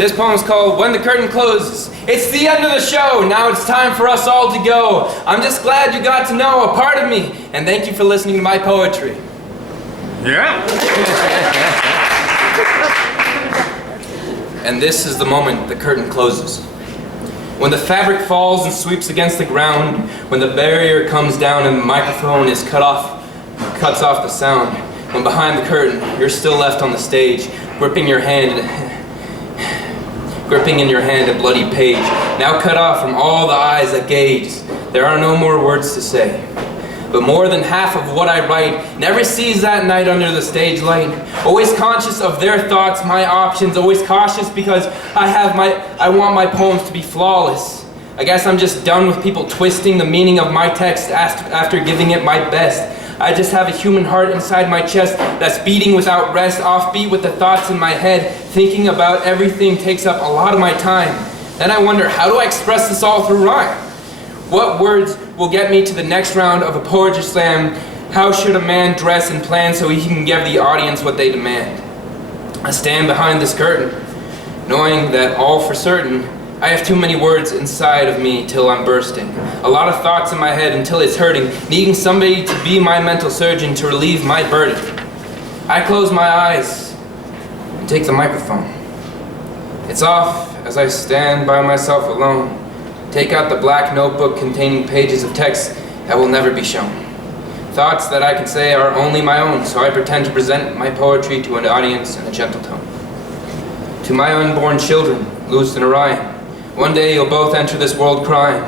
This poem's called When the Curtain Closes. It's the end of the show. Now it's time for us all to go. I'm just glad you got to know a part of me, and thank you for listening to my poetry. Yeah. And this is the moment the curtain closes. When the fabric falls and sweeps against the ground, when the barrier comes down and the microphone is cuts off the sound, when behind the curtain you're still left on the stage, gripping in your hand a bloody page, now cut off from all the eyes that gaze. There are no more words to say. But more than half of what I write never sees that night under the stage light. Always conscious of their thoughts, my options, always cautious because I want my poems to be flawless. I guess I'm just done with people twisting the meaning of my text after giving it my best. I just have a human heart inside my chest that's beating without rest, offbeat with the thoughts in my head. Thinking about everything takes up a lot of my time. Then I wonder, how do I express this all through rhyme? What words will get me to the next round of a poetry slam? How should a man dress and plan so he can give the audience what they demand? I stand behind this curtain, knowing that all for certain, I have too many words inside of me till I'm bursting. A lot of thoughts in my head until it's hurting, needing somebody to be my mental surgeon to relieve my burden. I close my eyes and take the microphone. It's off as I stand by myself alone. Take out the black notebook containing pages of text that will never be shown. Thoughts that I can say are only my own, so I pretend to present my poetry to an audience in a gentle tone. To my unborn children, Luce and Orion, one day you'll both enter this world crying.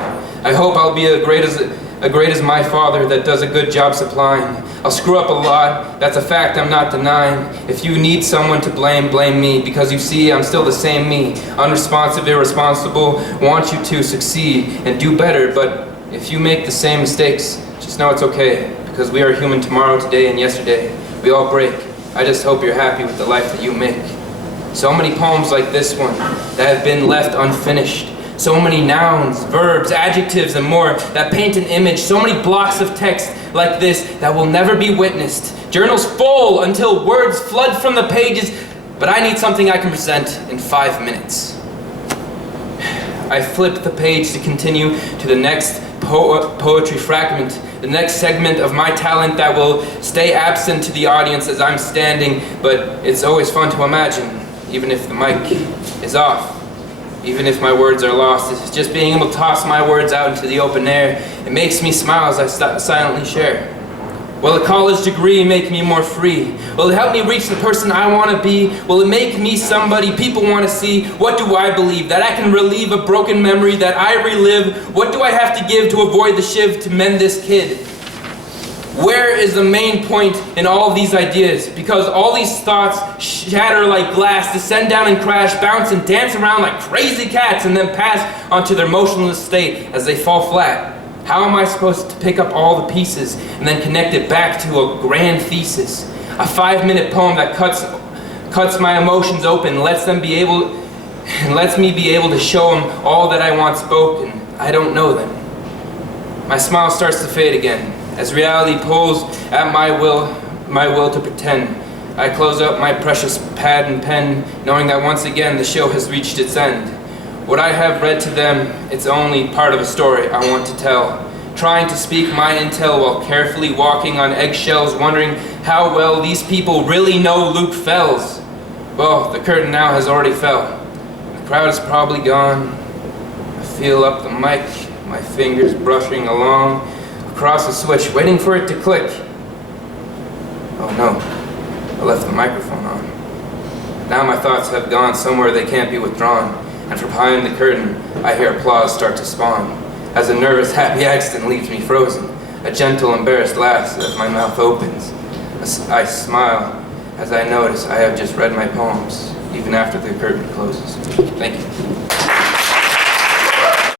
I hope I'll be as great as my father that does a good job supplying. I'll screw up a lot, that's a fact I'm not denying. If you need someone to blame, blame me, because you see I'm still the same me. Unresponsive, irresponsible, want you to succeed and do better, but if you make the same mistakes, just know it's okay, because we are human tomorrow, today, and yesterday. We all break. I just hope you're happy with the life that you make. So many poems like this one that have been left unfinished. So many nouns, verbs, adjectives, and more that paint an image. So many blocks of text like this that will never be witnessed. Journals full until words flood from the pages, but I need something I can present in 5 minutes. I flip the page to continue to the next poetry fragment, the next segment of my talent that will stay absent to the audience as I'm standing, but it's always fun to imagine, even if the mic is off. Even if my words are lost, it's just being able to toss my words out into the open air. It makes me smile as I silently share. Will a college degree make me more free? Will it help me reach the person I want to be? Will it make me somebody people want to see? What do I believe? That I can relieve a broken memory that I relive? What do I have to give to avoid the shiv to mend this kid? Where is the main point in all of these ideas? Because all these thoughts shatter like glass, descend down and crash, bounce and dance around like crazy cats, and then pass onto their motionless state as they fall flat. How am I supposed to pick up all the pieces and then connect it back to a grand thesis? A 5-minute poem that cuts my emotions open, lets me be able to show them all that I want spoken. I don't know them. My smile starts to fade again. As reality pulls at my will to pretend. I close up my precious pad and pen, knowing that once again the show has reached its end. What I have read to them, it's only part of a story I want to tell. Trying to speak my intel while carefully walking on eggshells, wondering how well these people really know Luke Fells. Well, the curtain now has already fell. The crowd is probably gone. I feel up the mic, my fingers brushing along across the switch, waiting for it to click. Oh no, I left the microphone on. Now my thoughts have gone somewhere they can't be withdrawn, and from behind the curtain, I hear applause start to spawn, as a nervous, happy accident leaves me frozen. A gentle, embarrassed laugh as my mouth opens. I smile as I notice I have just read my poems, even after the curtain closes. Thank you.